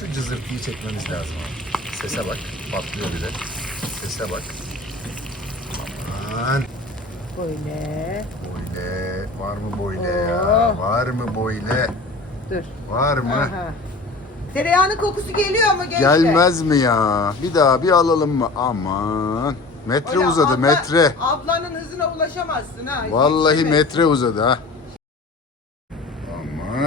şu cızırtıyı çekmemiz lazım abi. Sese bak. Patlıyor bile. Sese bak. Aman. Böyle. Boyle. Var mı boyle ya? Oh. Var mı boyle? Dur. Var mı? Aha. Tereyağının kokusu geliyor mu gençler? Gelmez mi ya? Bir daha bir alalım mı? Aman. Metre Öyle uzadı abla- metre. Ablanın hızına ulaşamazsın ha. Vallahi metre uzadı ha.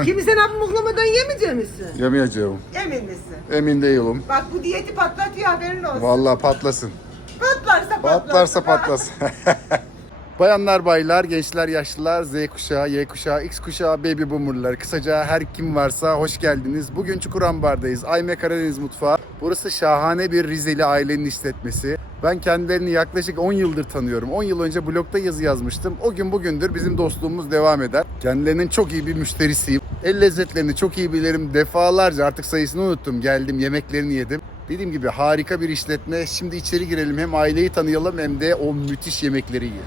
Kimi sen abi muhlamadan yemeyecek misin? Yemeyeceğim. Emin misin? Emin değilim. Bak bu diyeti patlatıyor haberin olsun. Vallahi patlasın. Patlarsa patlasın. Patlarsa patlasın. Bayanlar, baylar, gençler, yaşlılar, Z kuşağı, Y kuşağı, X kuşağı, baby boomerlar. Kısaca her kim varsa hoş geldiniz. Bugün Çukurambar'dayız. Ayme Karadeniz Mutfağı. Burası şahane bir Rizeli ailenin işletmesi. Ben kendilerini yaklaşık 10 yıldır tanıyorum. 10 yıl önce blogda yazı yazmıştım. O gün bugündür bizim dostluğumuz devam eder. Kendilerinin çok iyi bir müşterisiyim. El lezzetlerini çok iyi bilirim. Defalarca artık sayısını unuttum. Geldim, yemeklerini yedim. Dediğim gibi harika bir işletme. Şimdi içeri girelim. Hem aileyi tanıyalım hem de o müthiş yemekleri yiyelim.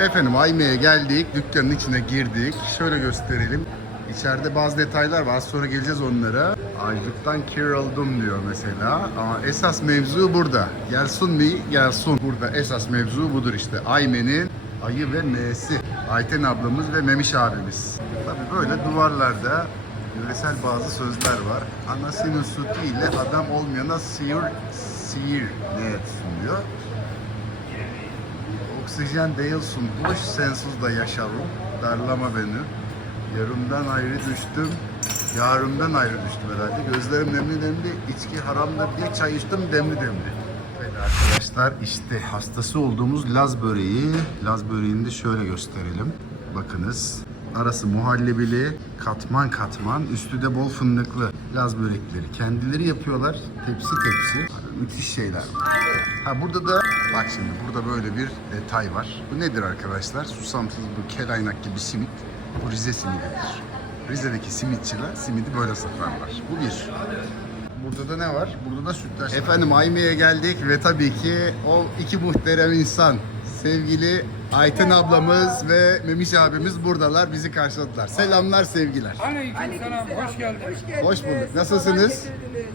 Efendim Ayme'ye geldik. Dükkanın içine girdik. Şöyle gösterelim. İçeride bazı detaylar var. Az sonra geleceğiz onlara. Aylıktan kiralıdım diyor mesela. Ama esas mevzu burada. Gelsun mi? Gelsun. Burada esas mevzu budur işte. Ayme'nin ayı ve M'si. Ayten ablamız ve Memiş abimiz. Tabii böyle duvarlarda yöresel bazı sözler var. Anasının sütü ile adam olmayana sihir, sihir ne etsin diyor. Oksijen değilsin, boş sensiz de yaşarım. Darlama beni. Yarımdan ayrı düştüm. Yarımdan ayrı düştüm herhalde. Gözlerim nemli nemli. içki haramdır diye çay içtim demli demli. Arkadaşlar işte hastası olduğumuz Laz böreği. Laz böreğini de şöyle gösterelim. Bakınız. Arası muhallebili, katman katman, üstü de bol fındıklı Laz börekleri. Kendileri yapıyorlar. Tepsi tepsi. Müthiş şeyler. Ha burada da bak şimdi burada böyle bir detay var. Bu nedir arkadaşlar? Susamsız bu kelaynak gibi simit. Bu Rize simididir. Rize'deki simitçiler simidi böyle satarlar. Bu bir. Burada da ne var? Burada da sütlaç. Efendim Ayme'ye geldik ve tabii ki o iki muhterem insan sevgili Ayten ablamız ve Memiş abimiz buradalar. Bizi karşıladılar. Selamlar, sevgiler. Aleykümselam, hoş geldin. Hoş bulduk. Nasılsınız?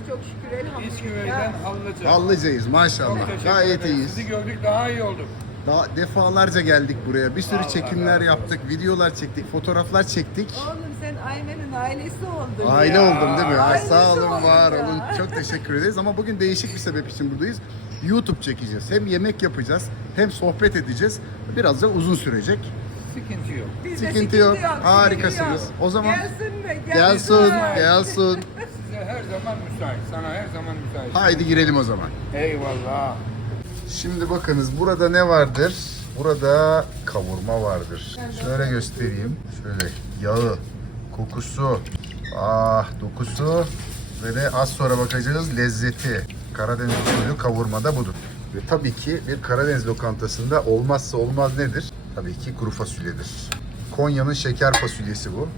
Çok şükür elhamdülillah. İsküvey'den Hallıca. Hallıcayız maşallah. Teşekkür Gayet ederim. iyiyiz. Sizi gördük daha iyi olduk. Daha defalarca geldik buraya. Bir sürü çekimler yaptık, videolar çektik, fotoğraflar çektik. Oğlum Aymen'in ailesi oldun. Aile oldum değil mi? Ailesi sağ olun, var ya. olun. Çok teşekkür ederiz ama bugün değişik bir sebep için buradayız. YouTube çekeceğiz. Hem yemek yapacağız, hem sohbet edeceğiz. Biraz da uzun sürecek. Sıkıntı yok. Bizde Sıkıntı yok. sıkıntı Harikasınız. yok. O zaman Gelsin mi? gelsin, mi? gelsin. Size her zaman müsait. Sana her zaman müsait. Haydi girelim o zaman. Eyvallah. Şimdi bakınız burada ne vardır? Burada kavurma vardır. Şöyle göstereyim. Şöyle yağı, kokusu, ah dokusu ve de az sonra bakacağız lezzeti. Karadeniz usulü kavurma da budur. Ve tabii ki bir Karadeniz lokantasında olmazsa olmaz nedir? Tabii ki kuru fasulyedir. Konya'nın şeker fasulyesi bu.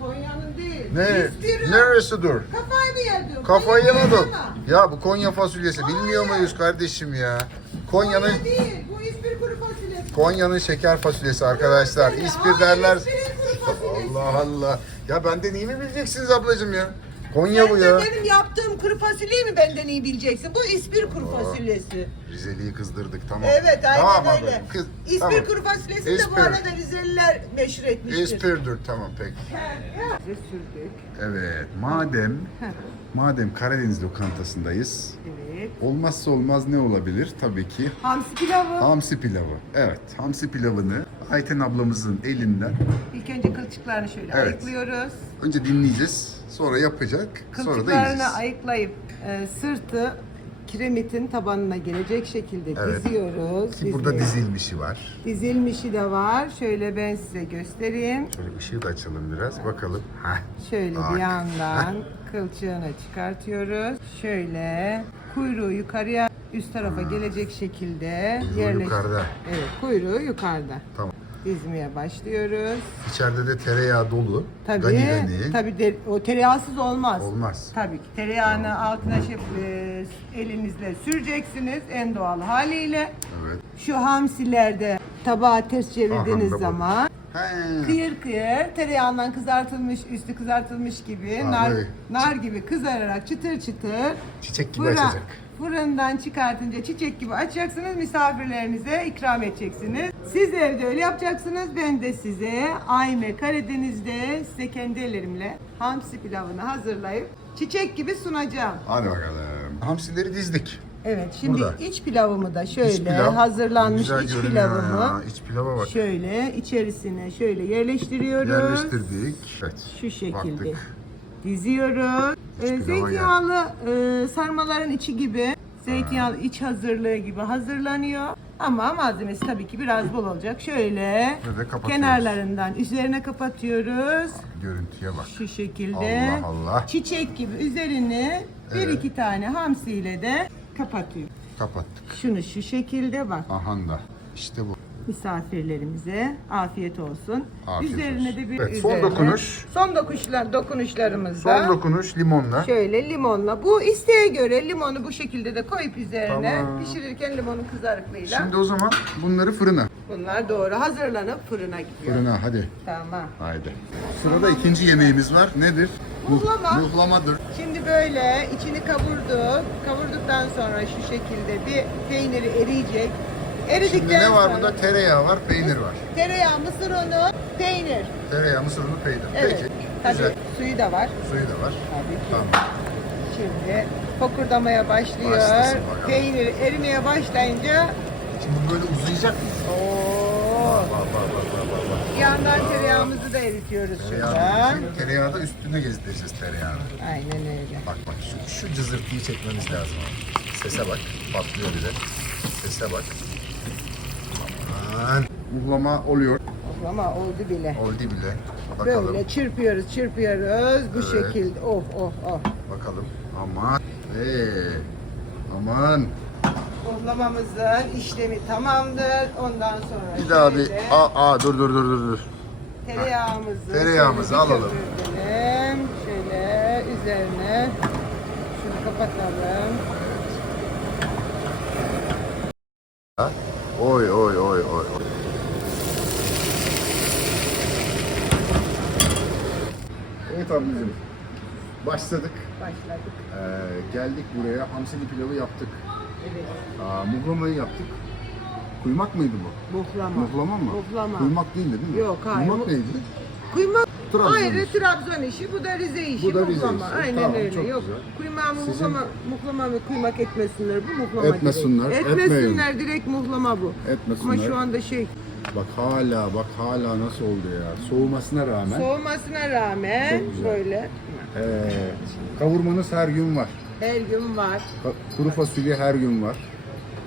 Konya'nın değil. Ne? Neresi dur? Kafayı mı yedin? Kafayı yemedim. Ya bu Konya fasulyesi bilmiyor muyuz kardeşim ya? Konya'nın Konya değil. Bu İspir kuru fasulyesi. Konya'nın şeker fasulyesi arkadaşlar. İspir derler. Allah Allah. Ya benden iyi mi bileceksiniz ablacığım ya? Konya bu Sen ya. de benim yaptığım kuru fasulyeyi mi benden iyi bileceksin? Bu İspir kuru fasulyesi. Rizeli'yi kızdırdık tamam. Evet aynen tamam, öyle. ablacığım, Kız, İspir tamam. kuru fasulyesini de bu İspir. arada Rizeliler meşhur etmiştir. İspir'dir tamam peki. Bize sürdük. Evet madem madem Karadeniz lokantasındayız Evet. olmazsa olmaz ne olabilir? Tabii ki Hamsi pilavı. hamsi pilavı. Evet hamsi pilavını Ayten ablamızın elinden İlk önce kılçıklarını şöyle Evet. ayıklıyoruz. önce dinleyeceğiz. Sonra yapacak. Sonra da Kılçıklarını yiyeceğiz. ayıklayıp e, sırtı kiremitin tabanına gelecek şekilde Evet. diziyoruz. Ki burada Diziyoruz. dizilmişi var. Dizilmişi de var. Şöyle ben size göstereyim. Şöyle ışığı da açalım biraz bakalım. Heh. Şöyle Bak. bir yandan kılçığını çıkartıyoruz. Şöyle kuyruğu yukarıya üst tarafa gelecek şekilde Kuyruğu yerleş- yukarıda. Evet, kuyruğu yukarıda. Tamam. Dizmeye başlıyoruz. İçeride de tereyağı dolu. Tabii, Gani gani. tabii de, o tereyağsız olmaz. Olmaz. Tabii ki tereyağını altına şey, e, elinizle süreceksiniz en doğal haliyle. Evet. Şu hamsilerde tabağa ters çevirdiğiniz Aha, zaman He. Kıyır kıyır tereyağından kızartılmış, üstü kızartılmış gibi, nar, Vallahi. nar gibi kızararak çıtır çıtır Çiçek gibi fırın- açacak. Fırından çıkartınca çiçek gibi açacaksınız, misafirlerinize ikram edeceksiniz. Siz de evde öyle yapacaksınız. Ben de size Ayme Karadeniz'de size kendi ellerimle hamsi pilavını hazırlayıp çiçek gibi sunacağım. Hadi bakalım. Hamsileri dizdik. Evet, şimdi Burada. iç pilavımı da şöyle İç pilav. hazırlanmış Güzel iç görünüyor pilavımı ya. İç pilava bak. şöyle içerisine şöyle yerleştiriyoruz. Yerleştirdik. Evet. Şu şekilde Baktık. diziyoruz. Ee, pilava zeytinyağlı e, sarmaların içi gibi, zeytinyağlı iç hazırlığı gibi hazırlanıyor. Ama malzemesi tabii ki biraz bol olacak. Şöyle Ve de kapatıyoruz. kenarlarından üzerine kapatıyoruz. Görüntüye bak. Şu şekilde. Allah Allah. Çiçek gibi üzerini bir iki tane hamsiyle de kapatıyor. Kapattık. Şunu şu şekilde bak. Ahanda. İşte bu. misafirlerimize afiyet olsun. Afiyet Üzerine olsun. de bir Evet, son üzerine- dokunuş. Son dokunuşlar dokunuşlarımızda. Son dokunuş limonla. Şöyle limonla. Bu isteğe göre limonu bu şekilde de koyup üzerine Tamam. pişirirken limonun kızarıklığıyla Şimdi o zaman bunları fırına. bunlar doğru hazırlanıp fırına gidiyor. Fırına hadi. Tamam. Haydi. Sırada ikinci yemeğimiz var. Nedir? Muhlama. Muhlamadır. Şimdi böyle içini kavurduk. Kavurduktan sonra şu şekilde bir peyniri eriyecek. Eridikten Şimdi ne var sonra burada? Tereyağı var, peynir var. Tereyağı, mısır unu, peynir. Tereyağı, mısır unu, peynir. Evet. Peki. Tabii Güzel. suyu da var. Suyu da var. Tabii ki. Tamam. Şimdi fokurdamaya başlıyor. Peynir erimeye başlayınca Şimdi böyle uzayacak mı? Oo. Bak bak bak bak bak. bak. Bir yandan tereyağımızı da eritiyoruz şurada. Tereyağı, tereyağı da üstüne gezdireceğiz tereyağını. Aynen öyle. Bak bak şu, şu cızırtıyı çekmemiz lazım abi. Sese bak. Patlıyor bile. Sese bak. Aman. Muhlama oluyor. Ama oldu bile. Oldu bile. Bakalım. Böyle çırpıyoruz, çırpıyoruz bu Evet. şekilde. Oh oh oh. Bakalım. Aman. Ee, aman. Ohlamamızın işlemi tamamdır. Ondan sonra Bir daha bir. şöyle Aa, aa dur dur dur dur dur. tereyağımızı Tereyağımızı şöyle bir alalım. köpürtelim. Şöyle üzerine şunu kapatalım. Ha? Oy oy oy oy. oy. Evet abicim. Başladık. Başladık. Ee, geldik buraya. Hamsili pilavı yaptık. Evet. Aa, muhlamayı yaptık. Kuymak mıydı bu? Muhlama. Muhlama mı? Muhlama. Kuymak değildi değil mi? Yok, hayır. Kuymak neydi? Kuymak Trabzon ayrı işi. Trabzon işi, bu da Rize işi. Bu da Rize muhlama. işi. Aynen Tamam, öyle. Yok. güzel. Kuymağı mı, Sizin- muhlama, muhlama mı kuymak etmesinler. Bu muhlama Etmesinler, direkt. etmeyin. Etmesinler direkt muhlama bu. Etmesinler. Ama şu anda şey Bak hala bak hala nasıl oldu ya. Soğumasına rağmen. soğumasına rağmen böyle Ee, kavurmanız her gün var. Her gün var. Ka- Kuru fasulye her gün var.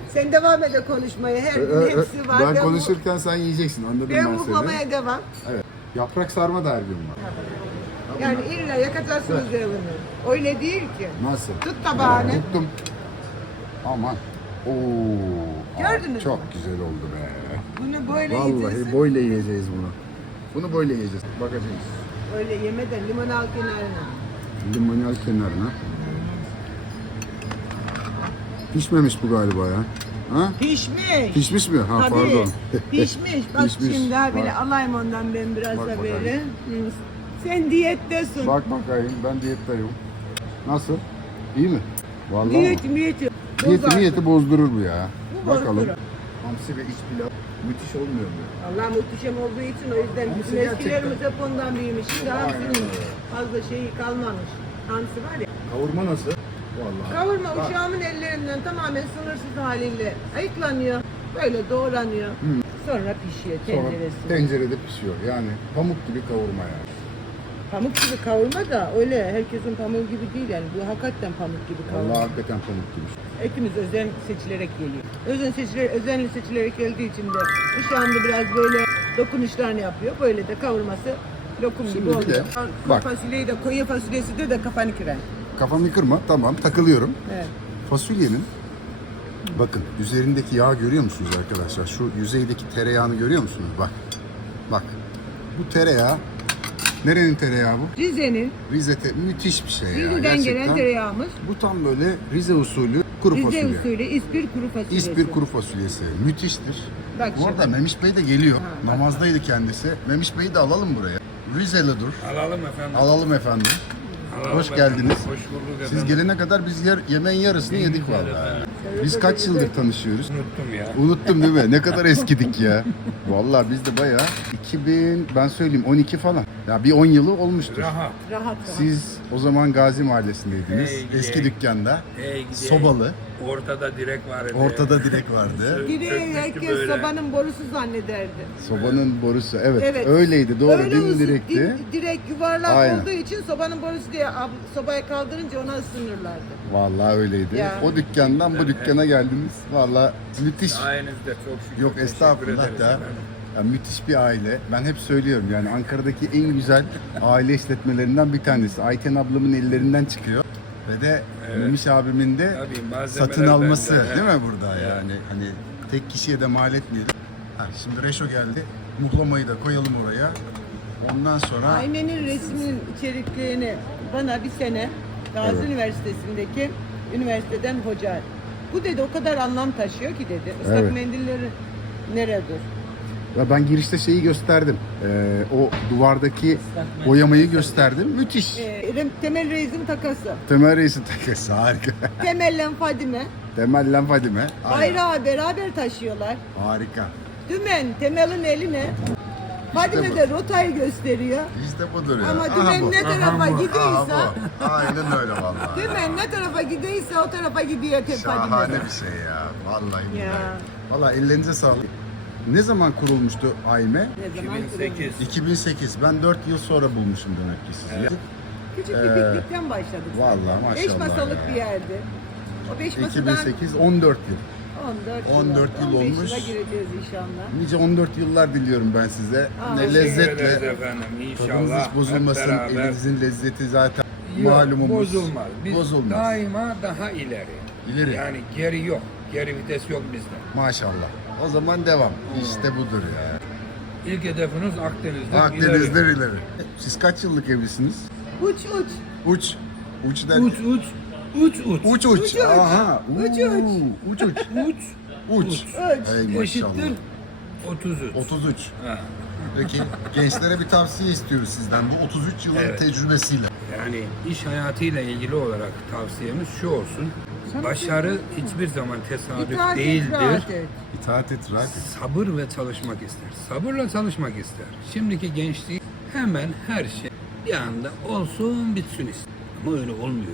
Sen devam ede konuşmaya. Her Ee, gün e, hepsi var. ben konuşurken sen yiyeceksin anladım Ben ben, seni. muhlamaya devam. Evet. Yaprak sarma da her gün var. Yani illa yakacaksınız devrini. Öyle değil ki. Nasıl? Tut tabağını. Tuttum. Aman. Oo. Gördünüz Çok mü? güzel oldu be. Bunu böyle Vallahi yiyeceksin. böyle yiyeceğiz bunu. Bunu böyle yiyeceğiz. Bakacağız. Öyle yemeden limon al kenarına. Limonu al kenarına. Pişmemiş bu galiba ya. Ha? Pişmiş. Pişmiş mi? Ha Tabii. pardon. Pişmiş. Bak Pişmiş. şimdi ha bile Bak. alayım ondan ben biraz Bak da böyle. Hı. Sen diyettesin. Bak bakayım ben diyetteyim. Nasıl? İyi mi? Vallahi. Diyet miyeti. Niyeti, Bozar. niyeti bozdurur bu ya. Bu Bakalım. bozdurur. Hamsi ve iç pilav müthiş olmuyor mu? Allah muhteşem olduğu için o yüzden Hamsi bizim gerçekten. eskilerimiz hep ondan büyümüş. Şimdi hamsinin öyle. fazla şeyi kalmamış. Hamsi var ya. Kavurma nasıl? Vallahi. Kavurma Bak, uşağımın ellerinden tamamen sınırsız haliyle ayıklanıyor. Böyle doğranıyor. Sonra pişiyor Sonra tenceresi. tencerede pişiyor. Yani pamuk gibi kavurma yani. Pamuk gibi kavurma da öyle herkesin pamuğu gibi değil yani. Bu hakikaten pamuk gibi kavurma. Vallahi hakikaten pamuk gibi. Etimiz özen seçilerek geliyor. Özen seçilerek, özenli seçilerek geldiği için de uşağında biraz böyle dokunuşlarını yapıyor. Böyle de kavurması lokum Şimdi gibi bir oluyor. de bak. fasulyeyi de Konya fasulyesi de de kafanı kırar. Kafamı kırma. Tamam takılıyorum. Evet. Fasulyenin bakın üzerindeki yağ görüyor musunuz arkadaşlar? Şu yüzeydeki tereyağını görüyor musunuz? Bak. Bak. Bu tereyağı nerenin tereyağı bu? Rize'nin Rize te- müthiş bir şey ya. Rize'den Gerçekten. gelen tereyağımız. Bu tam böyle Rize usulü Kuru Rize fasulye. usulü ispir kuru fasulyesi. İspir kuru fasulyesi. Müthiştir. Bak Bu arada şimdi. Memiş Bey de geliyor. Ha, bak. Namazdaydı kendisi. Memiş Bey'i de alalım buraya. Rizeli'dur. Alalım efendim. Alalım efendim. Hoş geldiniz. Hoş bulduk Siz gelene kadar biz yer, yemeğin yarısını yedik vallahi. Biz kaç yıldır tanışıyoruz? Unuttum ya. Unuttum değil mi? Ne kadar eskidik ya. Vallahi biz de bayağı 2000 ben söyleyeyim 12 falan. Ya bir 10 yılı olmuştur. Rahat. Rahat rahat. Siz o zaman Gazi Mahallesindeydiniz. Hey, Eski hey. dükkanda. Hey. Sobalı. Ortada direk vardı. Ortada direk vardı. Direği herkes böyle. sobanın borusu zannederdi. Sobanın borusu. Evet, Evet. öyleydi. Doğru. Öyle uzun, Dimdirekti. di- direk yuvarlak Aynen. olduğu için sobanın borusu diye ab- sobaya kaldırınca ona ısınırlardı. Vallahi öyleydi. Ya. O dükkandan bu dükkana geldiniz. Vallahi müthiş. Sayenizde çok şükür. Yok estağfurullah da. efendim. Ya müthiş bir aile. Ben hep söylüyorum yani Ankara'daki en güzel aile işletmelerinden bir tanesi. Ayten ablamın ellerinden çıkıyor. Ve de Evet. Memiş abimin de Tabii, satın alması bende, değil mi burada yani hani tek kişiye de mal etmeyelim. Ha, şimdi Reşo geldi. Muhlamayı da koyalım oraya. Ondan sonra Aymen'in resminin içeriklerini bana bir sene Gazi Evet. Üniversitesi'ndeki üniversiteden hoca. Bu dedi o kadar anlam taşıyor ki dedi. Islak Evet. mendilleri neredir? Ya ben girişte şeyi gösterdim. Ee, o duvardaki boyamayı gösterdim. Müthiş. Ee, Rem- Temel Reis'in takası. Temel Reis'in takısı harika. Temellen Fadime. Temel Fadime. Aynen. Bayrağı beraber taşıyorlar. Harika. Dümen Temel'in eline. Fadime bu. de rotayı gösteriyor. İşte budur ya. Ama dümen bu. ne tarafa gidiyorsa, bu. Aynen öyle vallahi. dümen ne tarafa gidiyorsa o tarafa gidiyor te- Şahane Fadime. bir şey ya. Vallahi billahi. Ya. Vallahi ellerinize sağlık. Ne zaman kurulmuştu zaman 2008. 2008. Ben 4 yıl sonra bulmuşum demek ki sizi. Evet. Küçük Ee, bir piknikten başladık. vallahi zaten. Beş maşallah masalık ya. bir yerdi. O beş masadan 2008 14 yıl. 14 yıl. 14 yıl 15 olmuş. yıla gireceğiz inşallah. Nice 14 yıllar diliyorum ben size. Aa, ne teşekkür Teşekkür ederiz lezzetle. efendim. Tadınız İnşallah. hiç bozulmasın. hep beraber- Elinizin lezzeti zaten Yok, malumumuz. Bozulmaz. Biz Bozulmaz. daima daha ileri. İleri. Yani geri yok. Geri vites yok bizde. Maşallah. O zaman devam. İşte budur ya. İlk hedefiniz Akdeniz'de. Akdeniz'den ileri. Siz kaç yıllık evlisiniz? Uç uç. Uç. Uç derken. Uç uç. Uç uç. Uç uç. uç. Aha. Uç, uç. Uç uç. Uç. Uç. Uç. Ey maşallah. Eşittir 33. 33. Ha. Peki gençlere bir tavsiye istiyoruz sizden bu 33 yılın Evet. tecrübesiyle. Yani iş hayatıyla ilgili olarak tavsiyemiz şu olsun. Başarı hiçbir zaman tesadüf İtaat et, değildir. rahat et. İtaat et, rahat et. Sabır ve çalışmak ister. Sabırla çalışmak ister. Şimdiki gençlik hemen her şey bir anda olsun bitsin ister. Ama öyle olmuyor.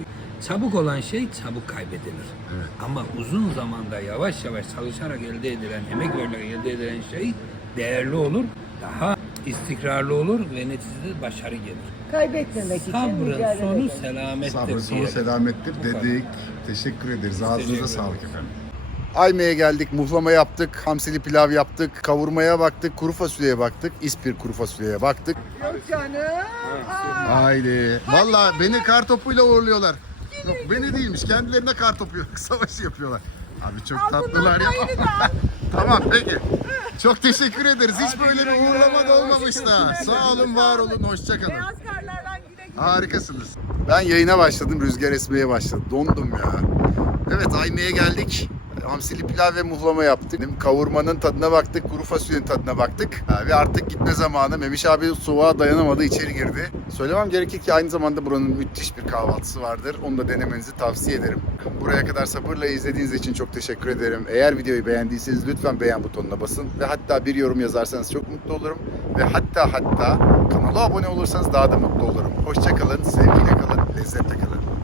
Çabuk olan şey çabuk kaybedilir. Evet. Ama uzun zamanda yavaş yavaş çalışarak elde edilen, emek verilerek elde edilen şey değerli olur, daha istikrarlı olur ve neticede başarı gelir. Kaybetmemek için Sabrın mücadele sonu edelim. selamettir Sabrın sonu diyelim. selamettir dedik. Teşekkür ederiz. Ağzınıza sağlık efendim. Ayme'ye geldik, muhlama yaptık, hamsili pilav yaptık, kavurmaya baktık, kuru fasulyeye baktık, ispir kuru fasulyeye baktık. Yok canım. Aa, Haydi. Vallahi beni kar topuyla uğurluyorlar. Yok beni değilmiş. Kendilerine kar topu savaşı yapıyorlar. Abi çok tatlılar ya. tamam peki. Çok teşekkür ederiz. Hiç böyle bir uğurlama da olmamıştı. Sağ olun, var olun, hoşça kalın. Beyaz. Harikasınız. Ben yayına başladım, rüzgar esmeye başladı. Dondum ya. Evet, Ayme'ye geldik. Hamsili pilav ve muhlama yaptık. Kavurmanın tadına baktık, kuru fasulyenin tadına baktık. Ve artık gitme zamanı. Memiş abi soğuğa dayanamadı, içeri girdi. Söylemem gerekir ki aynı zamanda buranın müthiş bir kahvaltısı vardır. Onu da denemenizi tavsiye ederim. Buraya kadar sabırla izlediğiniz için çok teşekkür ederim. Eğer videoyu beğendiyseniz lütfen beğen butonuna basın. Ve hatta bir yorum yazarsanız çok mutlu olurum. Ve hatta hatta kanala abone olursanız daha da mutlu olurum. Hoşça kalın, sevgiyle kalın, lezzetle kalın.